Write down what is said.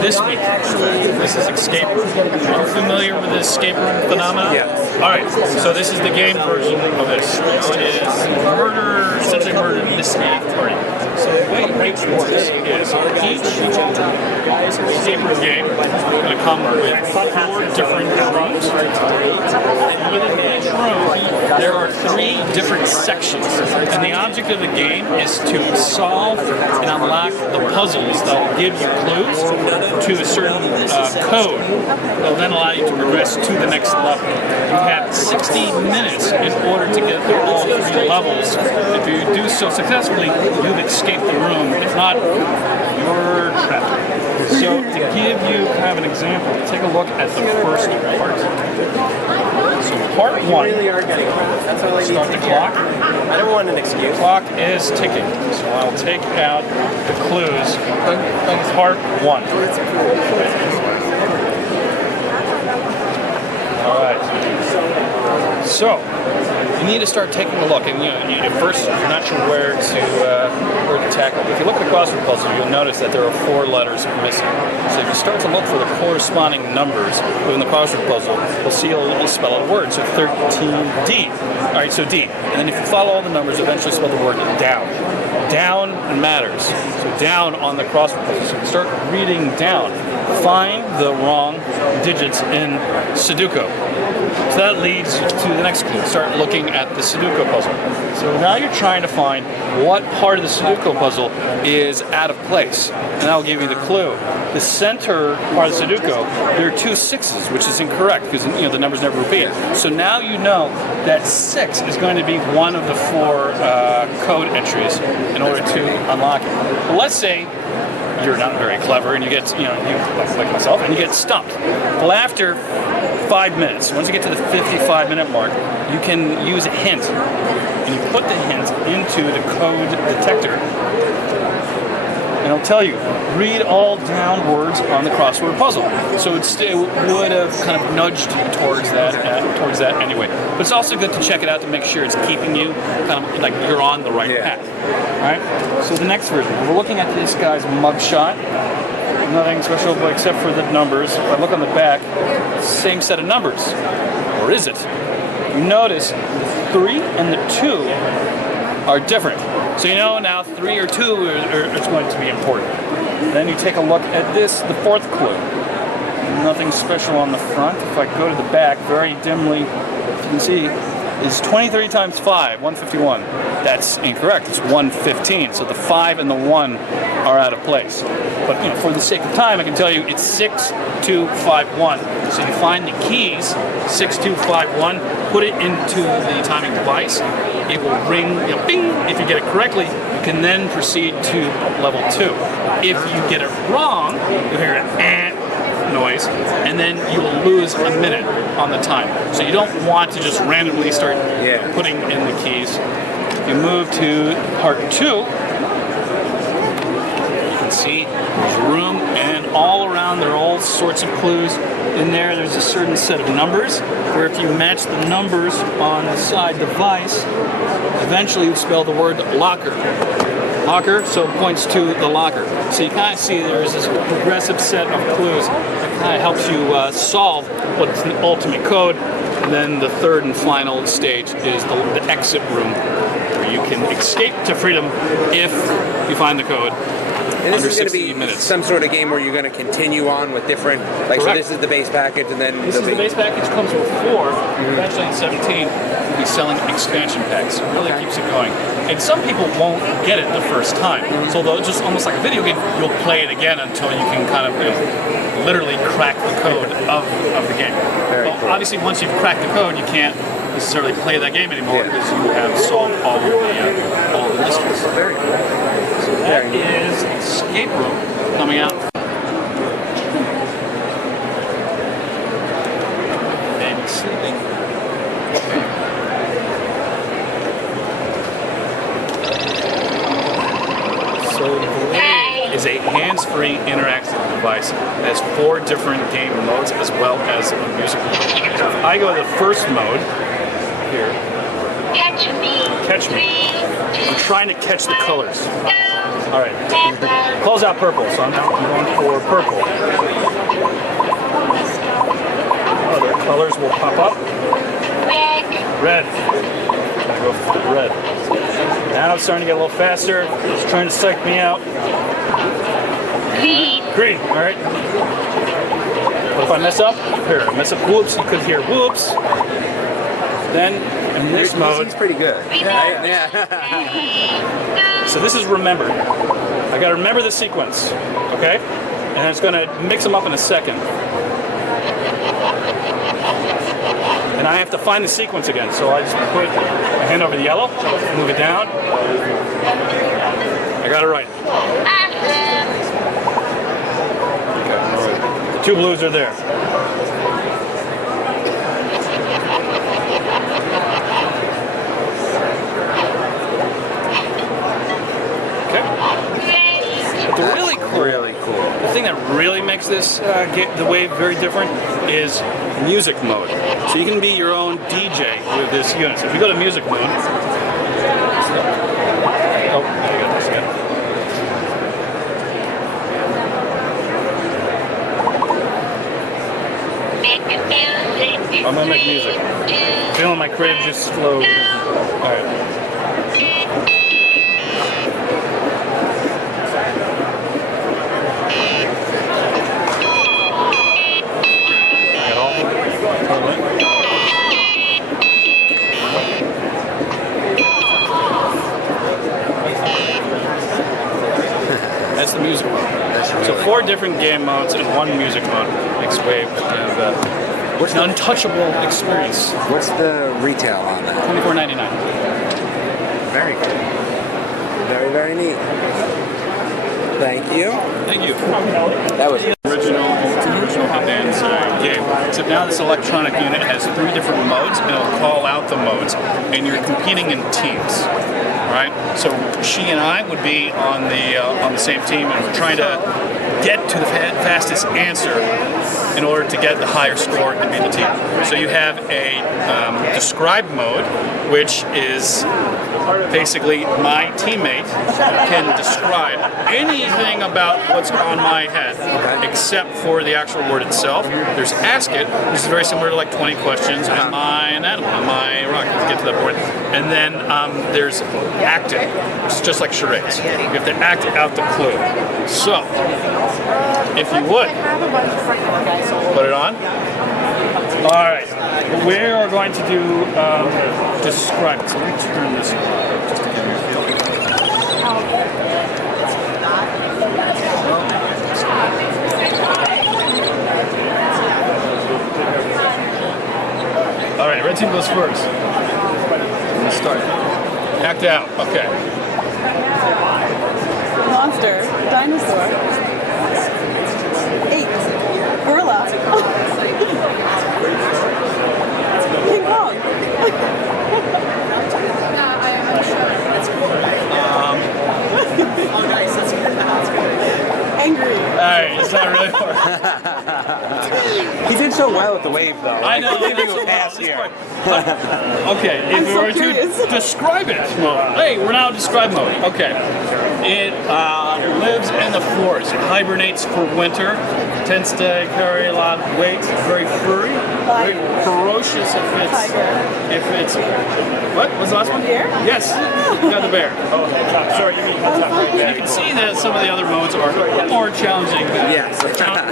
this week, this is escape room. Are you familiar with the escape room phenomenon? Yeah. All right, so this is the game version of this. It is murder, essentially murder mystery party. So the way it works is each escape room game is going to come with 4 different rooms. And within each room, there are 3 different sections. And the object of the game is to solve and unlock the puzzles that will give you clues to a certain code that will then allow you to progress to the next level. You have 60 minutes in order to get through all 3 levels. If you do so successfully, you've escaped the room. If not, you're trapped. So to give you kind of an example, take a look at the first part. So part 1, start the clock. I don't want an excuse. The clock is ticking, so I'll take out the clues on part 1. All right. So you need to start taking a look, and at first you're not sure where to tackle. If you look at the crossword puzzle, you'll notice that there are 4 letters missing. So if you start to look for the corresponding numbers within the crossword puzzle, you'll see a little spell out a word. So 13D. All right, so D. And then if you follow all the numbers, eventually spell the word down. Down matters. So down on the crossword puzzle. So you start reading down. Find the wrong digits in Sudoku. So that leads to the next clue. Start looking at the Sudoku puzzle. So now you're trying to find what part of the Sudoku puzzle is out of place. And that'll give you the clue. The center part of the Sudoku, there are 2 6s, which is incorrect because the numbers never repeat. So now you know that 6 is going to be one of the 4 code entries in order to unlock it. But let's say you're not very clever and you get, like myself, and you get stumped. Well, after 5 minutes, once you get to the 55-minute mark, you can use a hint. And you put the hint into the code detector. And it'll tell you, read all down words on the crossword puzzle. So it would have kind of nudged you towards that anyway. But it's also good to check it out to make sure it's keeping you kind of like you're on the right path. All right. So the next version, we're looking at this guy's mugshot. Nothing special except for the numbers. If I look on the back, same set of numbers. Or is it? You notice the 3 and the 2 are different. So you know now 3 or 2 is going to be important. Then you take a look at this, the 4th clue. Nothing special on the front. If I go to the back, very dimly, if you can see, is 23 times 5, 151. That's incorrect. It's 115. So the 5 and the 1 are out of place. But for the sake of time, I can tell you it's 6251. So you find the keys, 6251, put it into the timing device. It will ring, bing. If you get it correctly, you can then proceed to level 2. If you get it wrong, you'll hear an noise, and then you will lose a minute on the time. So you don't want to just randomly start putting in the keys. If you move to part 2, you can see there's room, and all around there are all sorts of clues. In there's a certain set of numbers, where if you match the numbers on the side device, eventually you spell the word locker. Locker, so it points to the locker. So you kind of see there's this progressive set of clues that kind of helps you solve what's the ultimate code. And then the 3rd and final stage is the exit room, where you can escape to freedom if you find the code. And this under is going to 60 be minutes. some sort of game where you're going to continue on with different, like, so this is the base package, and then this is the base package, comes with 4. Eventually in 17, we'll be selling expansion packs. It really keeps it going. And some people won't get it the first time. So though it's just almost like a video game, you'll play it again until you can kind of literally crack the code of the game. Well, obviously once you've cracked the code, you can't necessarily play that game anymore because you have solved all of the mysteries. Very cool. So that is Escape Room coming out. And sleeping. So Blade is a hands-free interactive device that has 4 different game modes as well as a musical. So if I go to the first mode here, Catch me. I'm trying to catch the colors. All right. Close out purple. So I'm going for purple. Other colors will pop up. Red. I'm gonna go for red. Now it's starting to get a little faster. It's trying to psych me out. Green. All right. What if I mess up? Here, I mess up. Whoops. You could hear whoops. Then in this mode, He's pretty good. Right? Yeah. so this is remembered. I got to remember the sequence, okay? And it's going to mix them up in a second. And I have to find the sequence again. So I just put my hand over the yellow, move it down. I got it right. Okay, all right. The two blues are there. Really cool. The thing that really makes this the wave very different is music mode. So you can be your own DJ with this unit. So if you go to music mode, oh, there you go. That's good. I'm gonna make music. Feeling my creative just slow. All right. That's the music mode. So 4 different game modes and 1 music mode makes Wave an untouchable experience. What's the retail on that? $24.99. Very cool. Very, very neat. Thank you. Thank you. That was Original Hedbanz game. Except now this electronic unit has 3 different modes, and it'll call out the modes, and you're competing in teams. Right? So she and I would be on the same team, and we're trying to get to the fastest answer in order to get the higher score and beat the team. So you have a describe mode, which is basically my teammate can describe anything about what's on my head, except for the actual word itself. There's Ask It, which is very similar to like 20 questions. Am I an animal? Am I a rocket? To get to that point. And then there's Act It, which is just like charades. You have to act out the clue. So, if you would, put it on. All right. We are going to do describe. So let me turn this just to give you a feel. All right, red team goes first. Let's start. Act out. Okay. Monster, dinosaur, 8, gorilla, King Kong. Angry. Alright, it's not really hard. He did so well with the wave, though. I know. Give you a pass here. Okay, if we so were curious. to describe it, hey, we're now in describe mode. Okay. It lives in the forest. It hibernates for winter. Tends to carry a lot of weight. Very furry. Very ferocious if it's what was the last one? Bear? Yes. You got the bear. Oh, sorry. You mean you can see that some of the other modes are more challenging. Yes.